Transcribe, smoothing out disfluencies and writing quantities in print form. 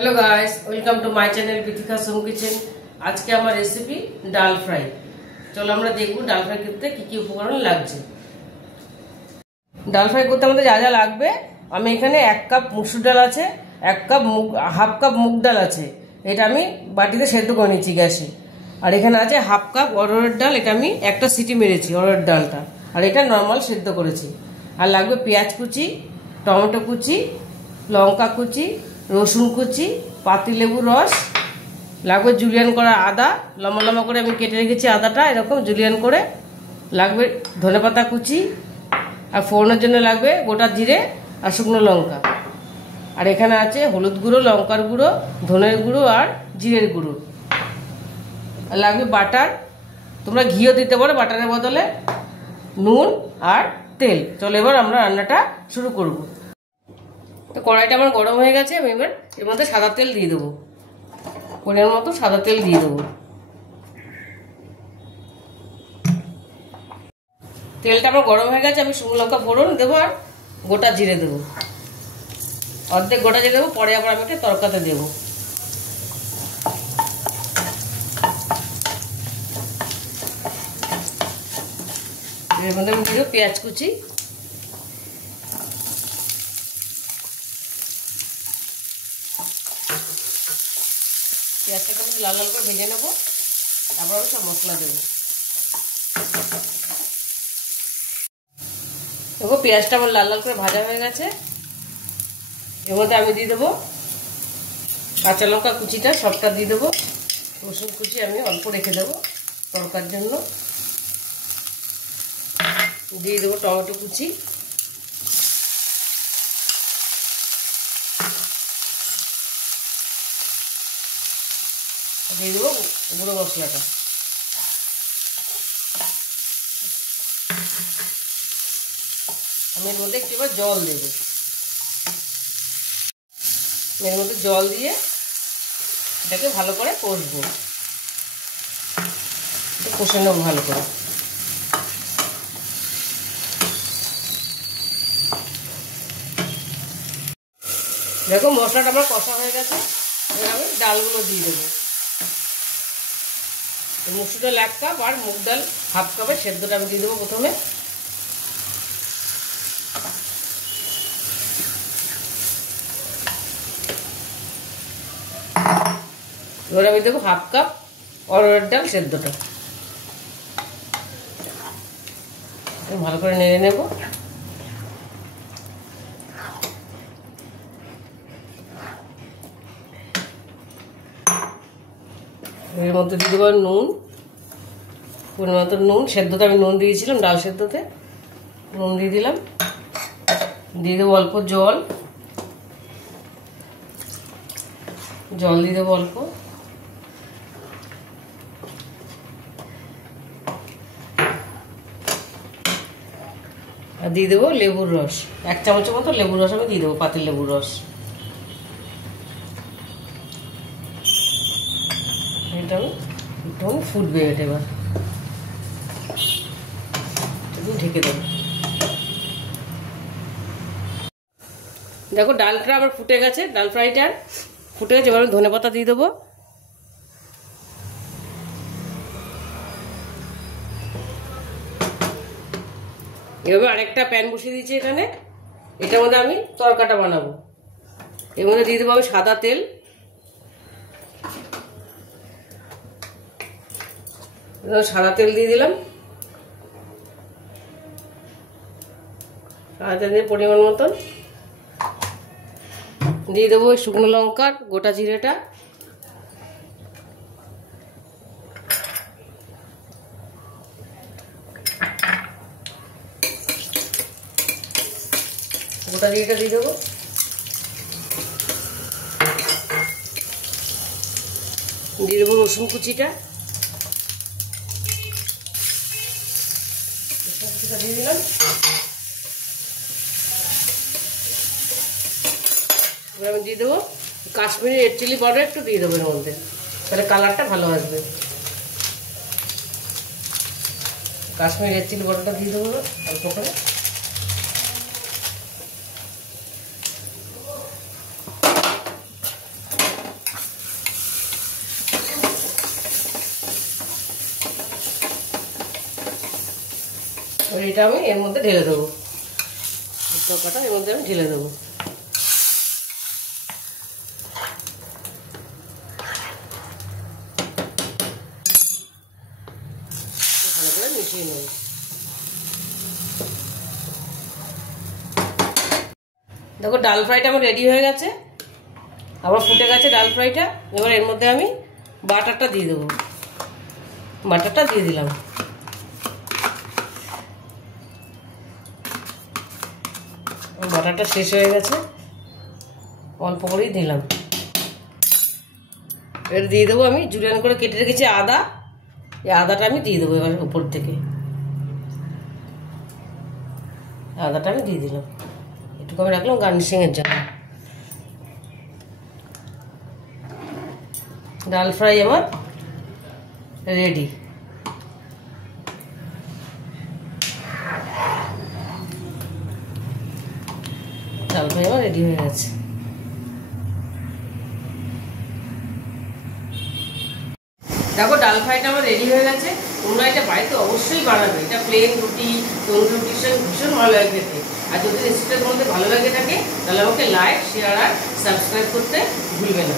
Hello guys, welcome to my channel Bithika's home kitchen. आज के আমার রেসিপি ডাল ফ্রাই। চলো আমরা দেখব ডাল ফ্রাই করতে কি কি উপকরণ লাগছে। ডাল ফ্রাই করতে আমাদের যা যা লাগবে, আমি এখানে 1 কাপ মসুর ডাল আছে, 1 কাপ হাফ কাপ মুগ ডাল আছে, এটা আমি বাটিতে সেদ্ধ করে নিয়েছি গ্যাসে। আর এখানে আছে হাফ কাপ অরহরের ডাল, এটা আমি একটা সিটি মেরেছি অরহরের ডালটা, আর এটা নরমাল সেদ্ধ করেছি। আর লাগবে পেঁয়াজ কুচি, টমেটো কুচি, লঙ্কা কুচি, রসুন কুচি, পাতিলেবুর রস, লাগবে জুলিয়ান করা আদা, লম্বা লম্বা করে আমি কেটে রেখেছি আদাটা এরকম জুলিয়ান করে, লাগবে ধনেপাতা কুচি, আর ফোড়নের জন্য লাগবে গোটা জিরে আর শুকনো লঙ্কা। আর এখানে আছে হলুদ গুঁড়ো, লঙ্কার গুঁড়ো, ধনের গুঁড়ো আর জিরের গুঁড়ো। আর লাগবে বাটার, তোমরা ঘিও দিতে পারো বাটারের বদলে, নুন আর তেল। চলো এবার আমরা রান্নাটা শুরু করব। তো কড়াইটা আমার গরম হয়ে গেছে, আমি এবার এর মধ্যে সাদা তেল দিয়ে দেবো, পরিমাণ মতো সাদা তেল দিয়ে দেবো। তেলটা আমার গরম হয়ে গেছে, আমি শুকনো লঙ্কা ফোড়ন দেবো আর গোটা জিরে দেবো, অর্ধেক গোটা জিরে দেবো, পরে আবার আমি একটা তরকাতে দেবো। এর মধ্যে আমি দিয়ে দেবো পেঁয়াজ কুচি, পেঁয়াজটাকে আমি লাল লাল করে ভেজে নেবো, তারপর আমি সব মশলা দেবো। দেখো পেঁয়াজটা আমার লাল লাল করে ভাজা হয়ে গেছে, এর মধ্যে আমি দিয়ে দেবো কাঁচা লঙ্কা কুচিটা, সবটা দিয়ে দেবো। রসুন কুচি আমি অল্প রেখে দেবো তরকার জন্য, দিয়ে দেবো টমেটো কুচি, দিয়ে দেবো গুঁড়ো মশলাটা। আমি এর মধ্যে একটু এবার জল দেবো, এর মধ্যে জল দিয়ে এটাকে ভালো করে কষবো, কষে নেবো ভালো করে। দেখো মশলাটা আমার কষা হয়ে গেছে, এবার আমি ডালগুলো দিয়ে দেবো। মসুর ডাল 1 কাপ আর মুগ ডাল হাফ কাপের সেদ্ধটা আমি দিয়ে দেবো প্রথমে। এবার আমি দেবো হাফ কাপ অরহরের ডাল সেদ্ধটা, ভালো করে নেড়ে নেব। এর মধ্যে দিয়ে দেবো নুন, পরিমাণ মতো নুন, সেদ্ধতে আমি নুন দিয়েছিলাম, ডাল সেদ্ধতে নুন দিয়ে দিলাম। দিয়ে দেবো অল্প জল, জল দিয়ে দেবো অল্প। আর দিয়ে দেবো লেবুর রস, 1 চামচের মতো লেবুর রস আমি দিয়ে দেবো, পাতিল লেবুর রস। এটা একটু ফুটবে, এটা এবার ঢেকে দেবো। দেখো ডালটা আবার ফুটে গেছে, ডাল ফ্রাইটা ফুটে গেছে, এবার আমি ধনেপাতা দিয়ে দেবো। এভাবে আরেকটা প্যান বসিয়ে দিয়েছি এখানে, এটার মধ্যে আমি তরকাটা বানাবো। এর মধ্যে দিয়ে দেবো আমি সাদা তেল, সাদা তেল দিয়ে দিলাম, সাদা তেল দিয়ে পরিমাণ মতন দিয়ে দেবো শুকনো লঙ্কার গোটা জিরেটা, গোটা জিরেটা দিয়ে দেবো। দিয়ে দেবো রসুন কুচিটা, দিয়ে দিলাম। এবার আমি দিয়ে দেবো কাশ্মীরি রেড চিলি পাউডার, একটু দিয়ে দেবো এর মধ্যে, তাহলে কালারটা ভালো আসবে। কাশ্মীরি রেড চিলি পাউডারটা দিয়ে দেবো অল্প করে। এটা আমি এর মধ্যে ঢেলে দেবো, তরকাটা এর মধ্যে আমি ঢেলে দেবো। ভালো করে মিশিয়ে নেব। দেখো ডাল ফ্রাইটা আমার রেডি হয়ে গেছে, আবার ফুটে গেছে ডাল ফ্রাইটা। এবার এর মধ্যে আমি বাটারটা দিয়ে দেবো, বাটারটা দিয়ে দিলাম। বাটারটা শেষ হয়ে গেছে, অল্প করেই দিলাম। এবার দিয়ে দেবো আমি জুলিয়ান করে কেটে রেখেছি আদা, এই আদাটা আমি দিয়ে দেবো এবার উপর থেকে। আদাটা আমি দিয়ে দিলাম, একটু আমি রাখলাম গার্নিশিংয়ের জন্য। ডাল ফ্রাই আমার রেডি। ডাল ফ্রাই আমার রেডি হয়ে গেছে। দেখো ডাল ফ্রাইটা আমার রেডি হয়ে গেছে। তোমরা এটা বাড়িতে অবশ্যই বানাবে, এটা প্লেন রুটি, তন্দুরি রুটির সঙ্গে ভীষণ ভালো লাগে খেতে। আর যদি রেসিপিটা তোমাদের ভালো লাগে থাকে তাহলে আমাকে লাইক, শেয়ার আর সাবস্ক্রাইব করতে ভুলবে না।